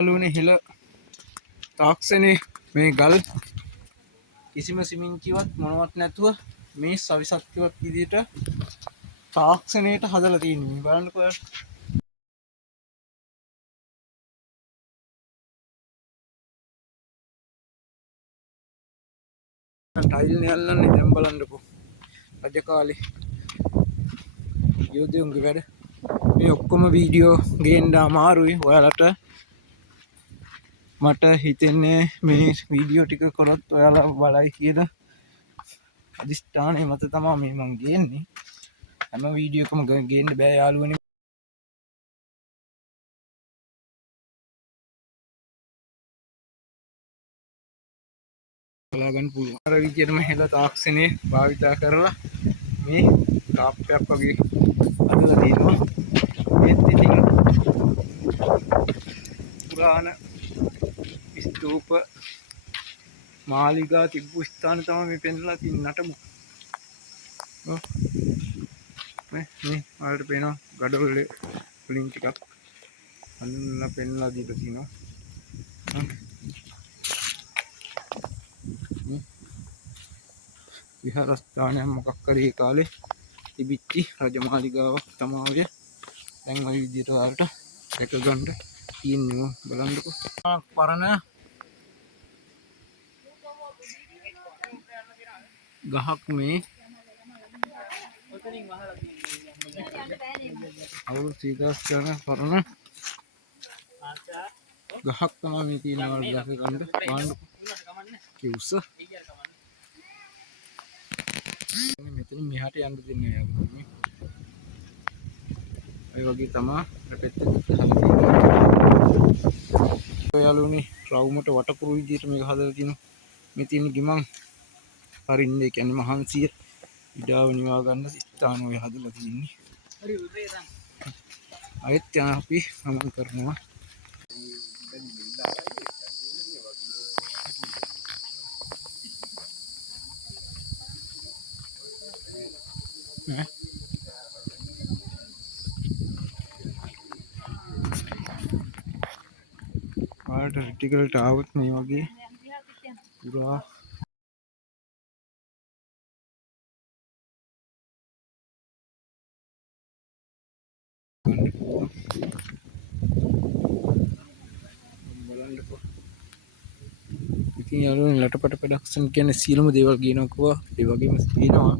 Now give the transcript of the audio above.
යාළුවනේ හෙළ තාක්ෂණයේ මේ ගල් කිසිම සිමෙන්තිවත් මොනවත් නැතුව මේ සවිසත්‍යවත් විදිහට තාක්ෂණයට හදලා තියෙනවා. බලන්නකෝ ටයිල් නෙල්ලන්නේ දැන් බලන්නකෝ. රජ කාලේ යෝධයන්ගේ වැඩ මේ ඔක්කොම වීඩියෝ ගේන්න අමාරුයි. ඔයාලට මට හිතෙන්නේ මේ වීඩියෝ ටික කරොත් ඔයාලා බලයි කියලා අදිෂ්ඨානය මත තමයි මේ මං ගේන්නේ. හැම වීඩියෝ එකම ගේන්න බෑ යාළුවනේ. බලාගන්න පුළුවන්. අර විදිහටම හෙළ තාක්ෂණය භාවිතා කරලා මේ තාප්පයක් වගේ හදලා තියෙනවා. ඒත් ඉතින් පුරාණ ස්තූප මාලිගා තිබ්බු ස්ථාන තමයි මේ පෙන්ලා තියෙන නටමු. ඔව් මේ ආයෙත් පේනවා ගඩොල් වලින් ටිකක් අන්න පෙන්ලා දීලා තියෙනවා. විහාරස්ථානයක් මොකක් කරේ කාලේ තිබිච්චි රජමාලිගාවක් තමයි ඔය. දැන් ওই විදිහට ඔයාලට දැක ගන්න තියෙනවා. බලන්නකෝ. පරණ ගහක් මේ අවුරුදු 3000 ගණන් පරණ ගහක් තමයි මේ තියෙනවා. දැක ගන්න බලන්නකෝ. කිව්ස මෙතනින් මෙහාට යන්න දෙන්නේ නැහැ. ඒ වගේ තමයි රටෙත් යාළුවනේ රවුමට වටකුරු විදියට මේක හදලා තිනවා. මේ තියෙන ගිමන් හරින්නේ ඒ කියන්නේ මහන්සිය ඉඩාව නිවා ගන්න ස්ථාන ඔය හදලා තියෙන්නේ. හරි උදේ ඉතින් ආයෙත් අපි සමන් කරනවා. ආට රිටිකල්ට ආවොත් මේ වගේ පුරා බලන්නකෝ. ඉතින් යාළුවනේ ලටපට ප්‍රොඩක්ෂන් කියන්නේ සියලුම දේවල් ගේනවා කිව්වා. ඒ වගේම තියෙනවා